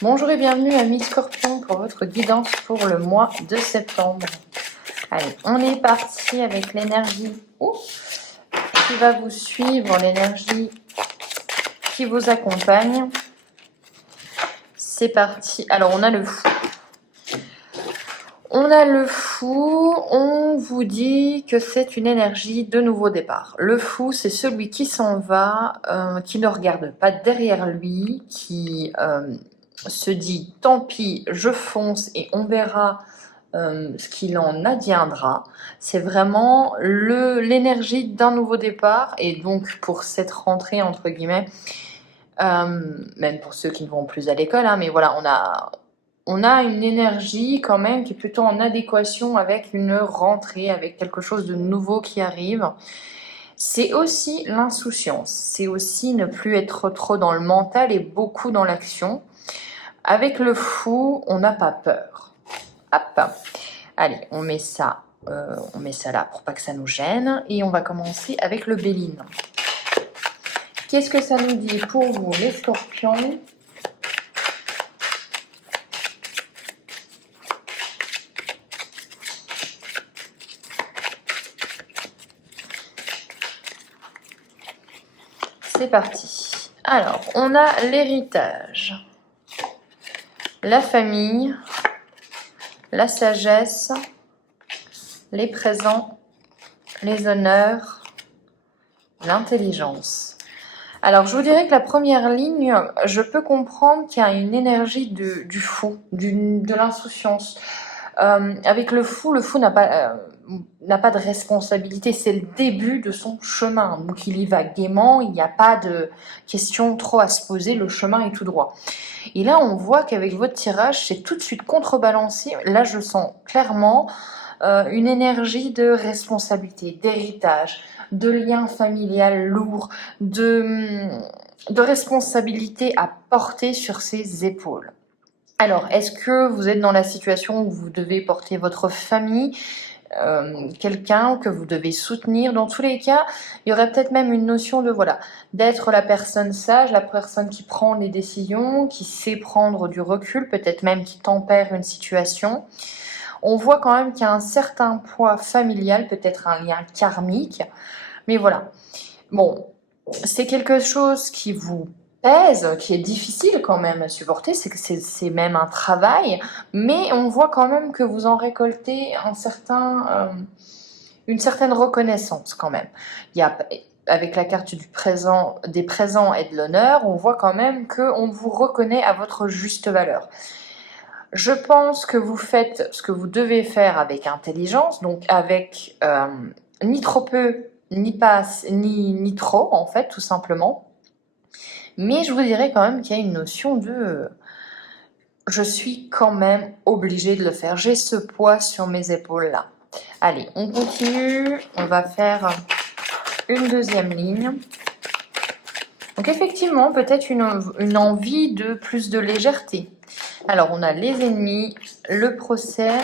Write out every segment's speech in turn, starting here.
Bonjour et bienvenue amis Scorpion pour votre guidance pour le mois de septembre. Allez, on est parti avec l'énergie qui va vous suivre, l'énergie qui vous accompagne. C'est parti. Alors, on a le fou. On vous dit que c'est une énergie de nouveau départ. Le fou, c'est celui qui s'en va, qui ne regarde pas derrière lui, qui se dit tant pis, je fonce et on verra ce qu'il en adviendra. C'est vraiment l'énergie d'un nouveau départ, et donc pour cette rentrée entre guillemets, même pour ceux qui ne vont plus à l'école, hein, mais voilà, on a une énergie quand même qui est plutôt en adéquation avec une rentrée, avec quelque chose de nouveau qui arrive. C'est aussi l'insouciance, c'est aussi ne plus être trop dans le mental et beaucoup dans l'action. Avec le fou, on n'a pas peur. Hop, allez, on met ça là pour pas que ça nous gêne. Et on va commencer avec le Béline. Qu'est-ce que ça nous dit pour vous, les Scorpions ? C'est parti. Alors, on a l'héritage, la famille, la sagesse, les présents, les honneurs, l'intelligence. Alors, je vous dirais que la première ligne, je peux comprendre qu'il y a une énergie du fou, de l'insouciance. Avec le fou n'a pas de responsabilité, c'est le début de son chemin. Donc, il y va gaiement, il n'y a pas de question trop à se poser, le chemin est tout droit. Et là, on voit qu'avec votre tirage, c'est tout de suite contrebalancé. Là, je sens clairement une énergie de responsabilité, d'héritage, de lien familial lourd, de responsabilité à porter sur ses épaules. Alors, est-ce que vous êtes dans la situation où vous devez porter votre famille, quelqu'un que vous devez soutenir? Dans tous les cas, il y aurait peut-être même une notion de, voilà, d'être la personne sage, la personne qui prend les décisions, qui sait prendre du recul, peut-être même qui tempère une situation. On voit quand même qu'il y a un certain poids familial, peut-être un lien karmique, mais voilà. Bon, c'est quelque chose qui vous pèse, qui est difficile quand même à supporter, c'est même un travail, mais on voit quand même que vous en récoltez une certaine reconnaissance quand même. Il y a, avec la carte du présent, des présents et de l'honneur, on voit quand même qu'on vous reconnaît à votre juste valeur. Je pense que vous faites ce que vous devez faire avec intelligence, donc avec ni trop peu, ni pas, ni trop, en fait, tout simplement. Mais je vous dirais quand même qu'il y a une notion de je suis quand même obligée de le faire. J'ai ce poids sur mes épaules là. Allez, on continue. On va faire une deuxième ligne. Donc effectivement, peut-être une envie de plus de légèreté. Alors, on a les ennemis, le procès,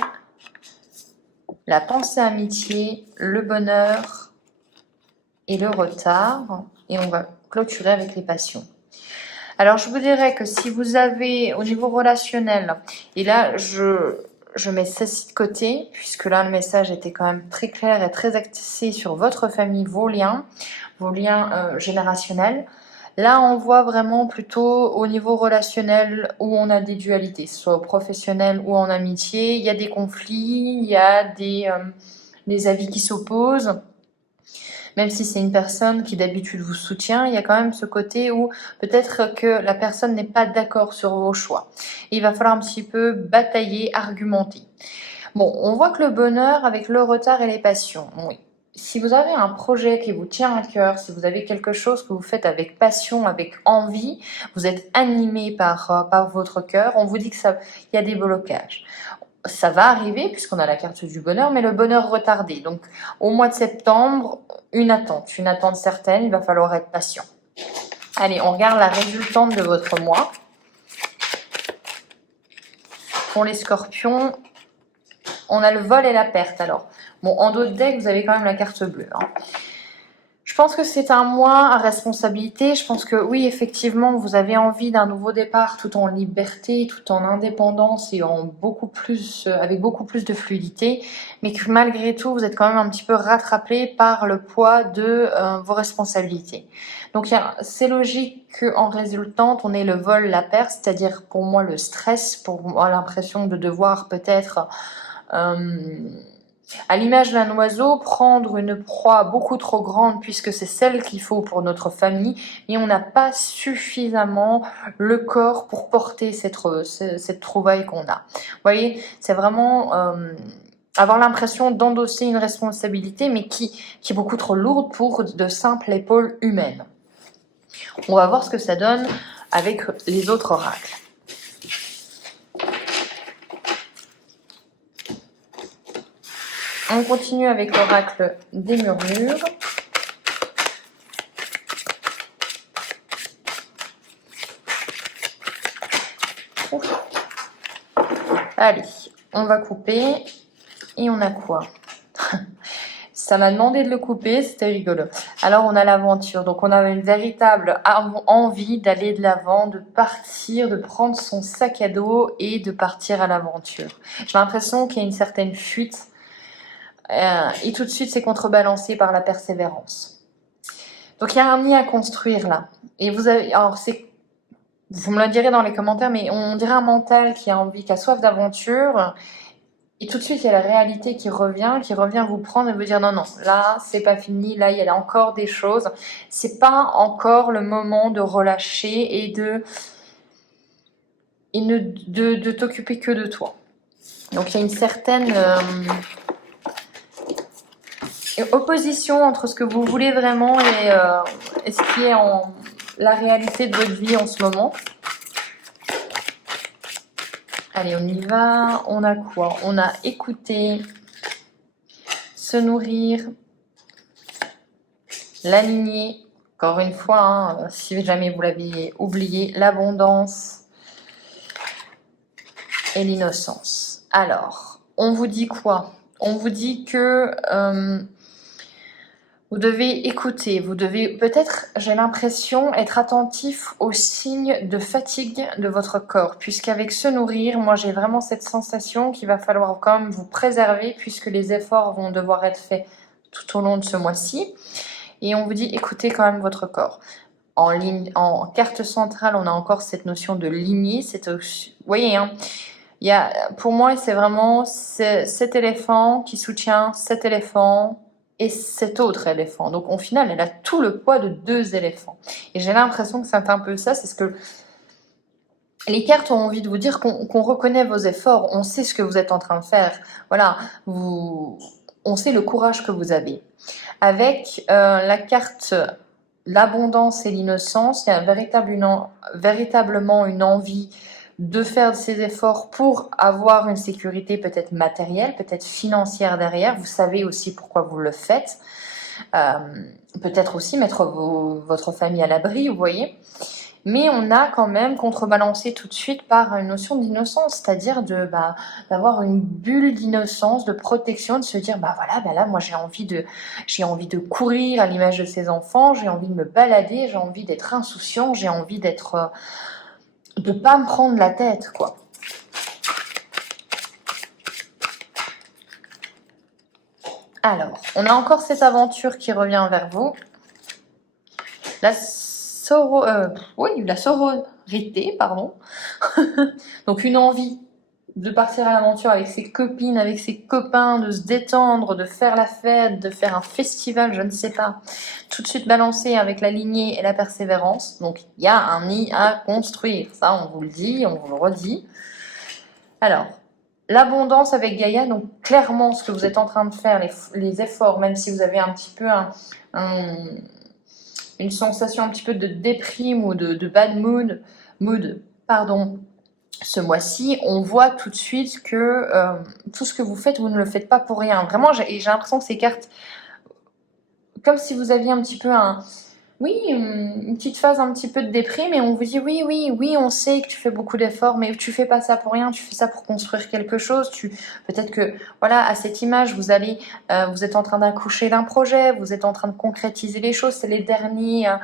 la pensée amitié, le bonheur et le retard. Et on va clôturer avec les passions. Alors, je vous dirais que si vous avez, au niveau relationnel, et là, je mets ceci de côté, puisque là, le message était quand même très clair et très axé sur votre famille, vos liens générationnels. Là, on voit vraiment plutôt au niveau relationnel où on a des dualités, soit au professionnel ou en amitié. Il y a des conflits, il y a des avis qui s'opposent. Même si c'est une personne qui d'habitude vous soutient, il y a quand même ce côté où peut-être que la personne n'est pas d'accord sur vos choix. Il va falloir un petit peu batailler, argumenter. Bon, on voit que le bonheur avec le retard et les passions, oui. Si vous avez un projet qui vous tient à cœur, si vous avez quelque chose que vous faites avec passion, avec envie, vous êtes animé par votre cœur, on vous dit que ça, il y a des blocages. Ça va arriver puisqu'on a la carte du bonheur, mais le bonheur retardé. Donc, au mois de septembre, une attente certaine, il va falloir être patient. Allez, on regarde la résultante de votre mois. Pour les scorpions, on a le vol et la perte. Alors, bon, en dos de deck, vous avez quand même la carte bleue. Hein. Je Je pense que c'est un mois à responsabilité. Je pense que oui, effectivement, vous avez envie d'un nouveau départ tout en liberté, tout en indépendance et avec beaucoup plus de fluidité. Mais que malgré tout, vous êtes quand même un petit peu rattrapé par le poids de vos responsabilités. Donc c'est logique qu'en résultante, on ait le vol, la perte, c'est-à-dire pour moi le stress, pour moi l'impression de devoir peut-être à l'image d'un oiseau, prendre une proie beaucoup trop grande puisque c'est celle qu'il faut pour notre famille et on n'a pas suffisamment le corps pour porter cette trouvaille qu'on a. Vous voyez, c'est vraiment avoir l'impression d'endosser une responsabilité mais qui est beaucoup trop lourde pour de simples épaules humaines. On va voir ce que ça donne avec les autres oracles. On continue avec l'oracle des murmures. Ouf. Allez, on va couper. Et on a quoi? Ça m'a demandé de le couper, c'était rigolo. Alors on a l'aventure, donc on a une véritable envie d'aller de l'avant, de partir, de prendre son sac à dos et de partir à l'aventure. J'ai l'impression qu'il y a une certaine fuite. Et tout de suite, c'est contrebalancé par la persévérance. Donc, il y a un nid à construire là. Et vous me le direz dans les commentaires, mais on dirait un mental qui a envie, qui a soif d'aventure. Et tout de suite, il y a la réalité qui revient vous prendre et vous dire non, non, là, c'est pas fini, là, il y a encore des choses. C'est pas encore le moment de relâcher et de t'occuper que de toi. Donc, il y a une certaine opposition entre ce que vous voulez vraiment et ce qui est en la réalité de votre vie en ce moment. Allez, on y va. On a quoi? On a écouté, se nourrir, l'aligner. Encore une fois, hein, si jamais vous l'avez oublié, l'abondance et l'innocence. Alors, on vous dit quoi? On vous dit que vous devez écouter, vous devez peut-être, j'ai l'impression, être attentif aux signes de fatigue de votre corps, puisqu'avec se nourrir, moi j'ai vraiment cette sensation qu'il va falloir quand même vous préserver, puisque les efforts vont devoir être faits tout au long de ce mois-ci. Et on vous dit, écoutez quand même votre corps. En carte centrale, on a encore cette notion de lignée. Vous voyez, hein, pour moi, c'est vraiment cet éléphant qui soutient cet éléphant et cet autre éléphant. Donc, au final, elle a tout le poids de 2 éléphants. Et j'ai l'impression que c'est un peu ça, c'est ce que les cartes ont envie de vous dire, qu'on reconnaît vos efforts, on sait ce que vous êtes en train de faire. Voilà, on sait le courage que vous avez. Avec la carte l'abondance et l'innocence, il y a véritablement une envie de faire ces efforts pour avoir une sécurité peut-être matérielle, peut-être financière derrière. Vous savez aussi pourquoi vous le faites. Peut-être aussi mettre votre famille à l'abri, vous voyez. Mais on a quand même contrebalancé tout de suite par une notion d'innocence, c'est-à-dire d'avoir une bulle d'innocence, de protection, de se dire là moi j'ai envie de courir à l'image de ces enfants, j'ai envie de me balader, j'ai envie d'être insouciant, j'ai envie de pas me prendre la tête, quoi. Alors, on a encore cette aventure qui revient vers vous. La sororité, pardon. Donc une envie de partir à l'aventure avec ses copines, avec ses copains, de se détendre, de faire la fête, de faire un festival, je ne sais pas. Tout de suite balancé avec la lignée et la persévérance. Donc il y a un nid à construire. Ça, on vous le dit, on vous le redit. Alors, l'abondance avec Gaïa, donc clairement ce que vous êtes en train de faire, les efforts, même si vous avez un petit peu une sensation un petit peu de déprime ou de bad mood, ce mois-ci, on voit tout de suite que tout ce que vous faites, vous ne le faites pas pour rien. Vraiment, j'ai l'impression que ces cartes, comme si vous aviez un petit peu Oui, une petite phase un petit peu de déprime et on vous dit oui, oui, oui, on sait que tu fais beaucoup d'efforts, mais tu fais pas ça pour rien, tu fais ça pour construire quelque chose. Peut-être que, voilà, à cette image, vous êtes en train d'accoucher d'un projet, vous êtes en train de concrétiser les choses, c'est les dernières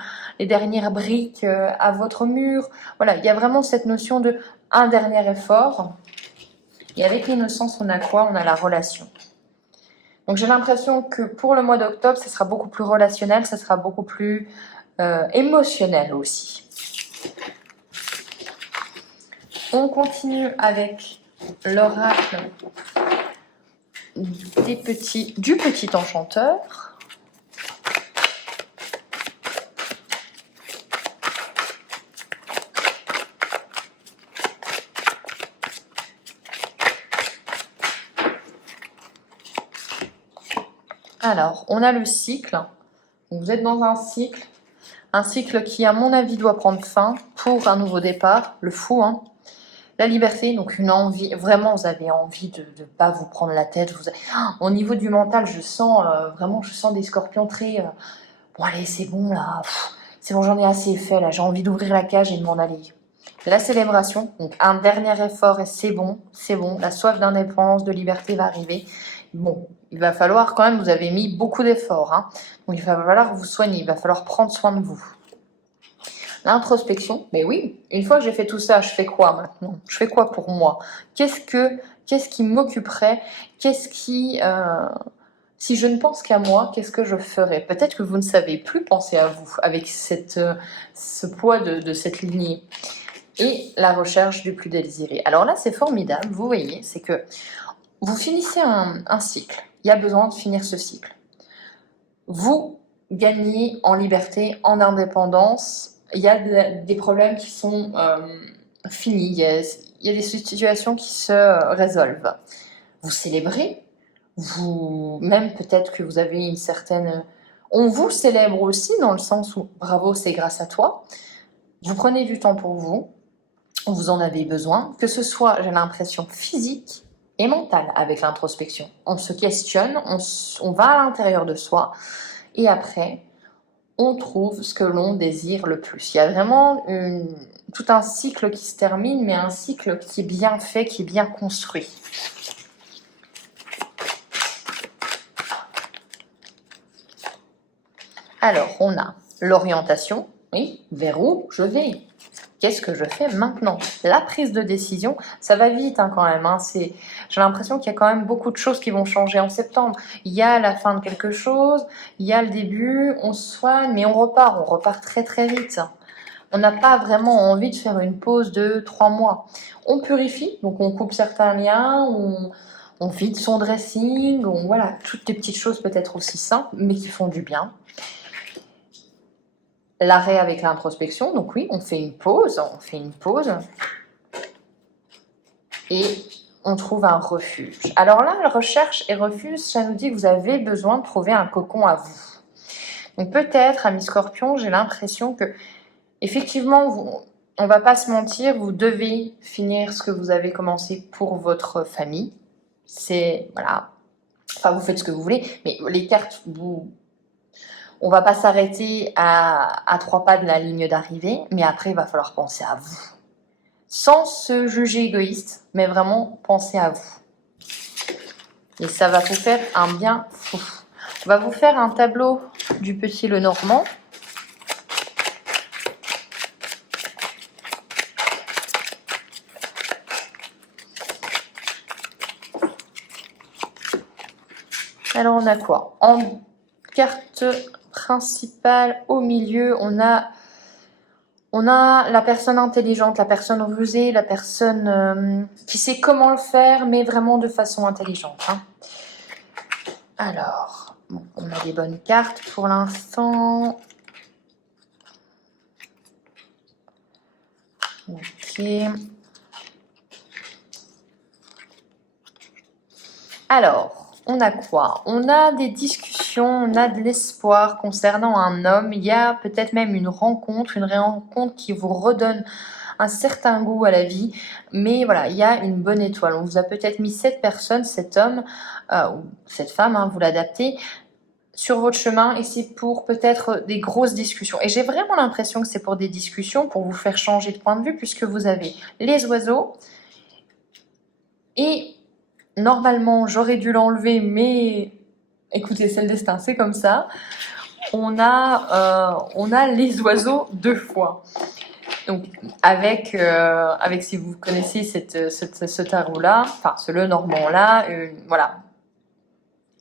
briques à votre mur. Voilà, il y a vraiment cette notion de un dernier effort. Et avec l'innocence, on a quoi? On a la relation. Donc j'ai l'impression que pour le mois d'octobre, ça sera beaucoup plus relationnel, ça sera beaucoup plus émotionnel aussi. On continue avec l'oracle du petit enchanteur. Alors, on a le cycle. Donc, vous êtes dans un cycle qui, à mon avis, doit prendre fin pour un nouveau départ, le fou, hein. La liberté, donc une envie, vraiment vous avez envie de ne pas vous prendre la tête. Au niveau du mental, je sens des scorpions très... bon allez, c'est bon là, c'est bon, j'en ai assez fait là, j'ai envie d'ouvrir la cage et de m'en aller. La célébration, donc un dernier effort et c'est bon, la soif d'indépendance, de liberté va arriver. Bon, il va falloir quand même, vous avez mis beaucoup d'efforts, hein, donc il va falloir vous soigner, il va falloir prendre soin de vous. L'introspection, mais oui, une fois que j'ai fait tout ça, je fais quoi maintenant? Je fais quoi pour moi? Qu'est-ce qui m'occuperait? Si je ne pense qu'à moi, qu'est-ce que je ferais? Peut-être que vous ne savez plus penser à vous avec ce poids de cette lignée. Et la recherche du plus désiré. Alors là, c'est formidable, vous voyez, c'est que vous finissez un cycle. Il y a besoin de finir ce cycle. Vous gagnez en liberté, en indépendance. Il y a des problèmes qui sont finis. Il y a des situations qui se résolvent. Vous célébrez. Même peut-être que vous avez une certaine... On vous célèbre aussi dans le sens où bravo, c'est grâce à toi. Vous prenez du temps pour vous. Vous en avez besoin, que ce soit, j'ai l'impression, physique et mentale avec l'introspection. On se questionne, on va à l'intérieur de soi et après, on trouve ce que l'on désire le plus. Il y a vraiment tout un cycle qui se termine, mais un cycle qui est bien fait, qui est bien construit. Alors, on a l'orientation, oui, vers où je vais. Qu'est-ce que je fais maintenant? La prise de décision, ça va vite hein, quand même. Hein. J'ai l'impression qu'il y a quand même beaucoup de choses qui vont changer en septembre. Il y a la fin de quelque chose, il y a le début, on se soigne, mais on repart très très vite. On n'a pas vraiment envie de faire une pause de 3 mois. On purifie, donc on coupe certains liens, on vide son dressing, voilà, toutes les petites choses peut-être aussi simples, mais qui font du bien. L'arrêt avec l'introspection, donc oui, on fait une pause et on trouve un refuge. Alors là, recherche et refuge, ça nous dit que vous avez besoin de trouver un cocon à vous. Donc peut-être, amis scorpions, j'ai l'impression que, effectivement, on va pas se mentir, vous devez finir ce que vous avez commencé pour votre famille. Voilà, enfin vous faites ce que vous voulez, mais les cartes, on va pas s'arrêter à 3 pas de la ligne d'arrivée, mais après, il va falloir penser à vous. Sans se juger égoïste, mais vraiment penser à vous. Et ça va vous faire un bien fou. On va vous faire un tableau du petit Lenormand. Alors, on a quoi? En carte principale, au milieu, on a la personne intelligente, la personne rusée, la personne qui sait comment le faire, mais vraiment de façon intelligente. Hein. Alors, bon, on a des bonnes cartes pour l'instant. Ok. Alors, on a quoi? On a des discussions, on a de l'espoir concernant un homme. Il y a peut-être même une rencontre qui vous redonne un certain goût à la vie. Mais voilà, il y a une bonne étoile. On vous a peut-être mis cette personne, cet homme, ou cette femme, hein, vous l'adaptez, sur votre chemin et c'est pour peut-être des grosses discussions. Et j'ai vraiment l'impression que c'est pour des discussions, pour vous faire changer de point de vue, puisque vous avez les oiseaux et normalement j'aurais dû l'enlever, mais écoutez, c'est le destin, c'est comme ça. On a les oiseaux 2 fois. Donc avec si vous connaissez ce tarot-là, enfin ce Lenormand-là, voilà.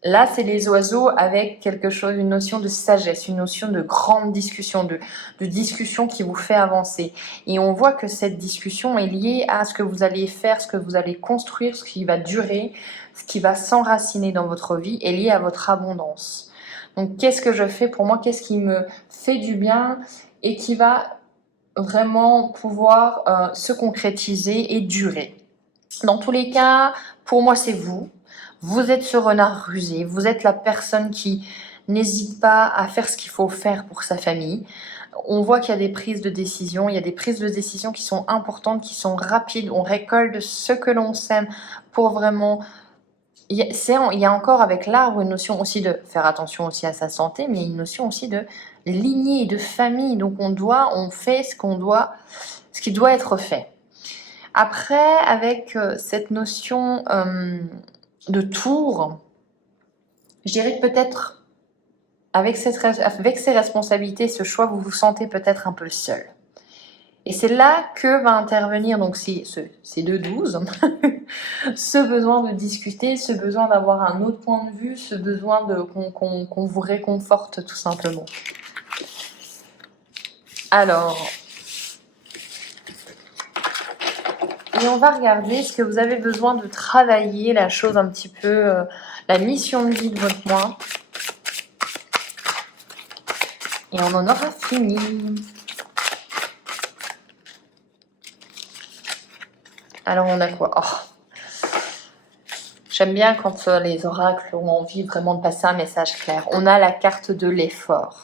Là, c'est les oiseaux avec quelque chose, une notion de sagesse, une notion de grande discussion, de discussion qui vous fait avancer. Et on voit que cette discussion est liée à ce que vous allez faire, ce que vous allez construire, ce qui va durer, ce qui va s'enraciner dans votre vie, est lié à votre abondance. Donc, qu'est-ce que je fais pour moi? Qu'est-ce qui me fait du bien et qui va vraiment pouvoir se concrétiser et durer? Dans tous les cas, pour moi, c'est vous. Vous êtes ce renard rusé, vous êtes la personne qui n'hésite pas à faire ce qu'il faut faire pour sa famille. On voit qu'il y a des prises de décision, il y a des prises de décision qui sont importantes, qui sont rapides. On récolte ce que l'on sème pour vraiment... Il y a encore avec l'arbre une notion aussi de faire attention aussi à sa santé, mais une notion aussi de lignée, de famille. Donc on fait ce qui doit être fait. Après, avec cette notion de tour, je dirais que peut-être avec ces responsabilités, ce choix, vous vous sentez peut-être un peu seul. Et c'est là que va intervenir donc ces 2-12, ce besoin de discuter, ce besoin d'avoir un autre point de vue, ce besoin qu'on vous réconforte tout simplement. Alors, et on va regarder ce que vous avez besoin de travailler, la chose un petit peu, la mission de vie de votre mois. Et on en aura fini. Alors on a quoi? Oh. J'aime bien quand les oracles ont envie vraiment de passer un message clair. On a la carte de l'effort.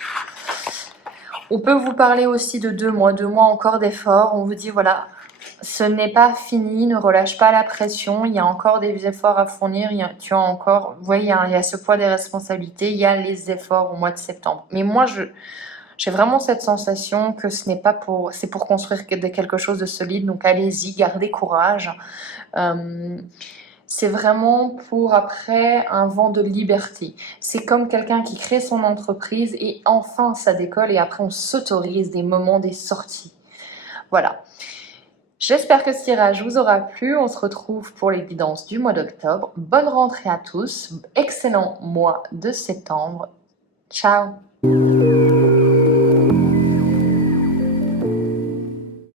On peut vous parler aussi de 2 mois encore d'efforts. On vous dit voilà, ce n'est pas fini, ne relâche pas la pression, il y a encore des efforts à fournir, tu as encore, vous voyez, il y a ce poids des responsabilités, il y a les efforts au mois de septembre. Mais moi, j'ai vraiment cette sensation que ce n'est pas pour, c'est pour construire quelque chose de solide, donc allez-y, gardez courage. C'est vraiment pour après un vent de liberté. C'est comme quelqu'un qui crée son entreprise et enfin ça décolle et après on s'autorise des moments, des sorties. Voilà. J'espère que ce tirage vous aura plu. On se retrouve pour les guidances du mois d'octobre. Bonne rentrée à tous. Excellent mois de septembre. Ciao!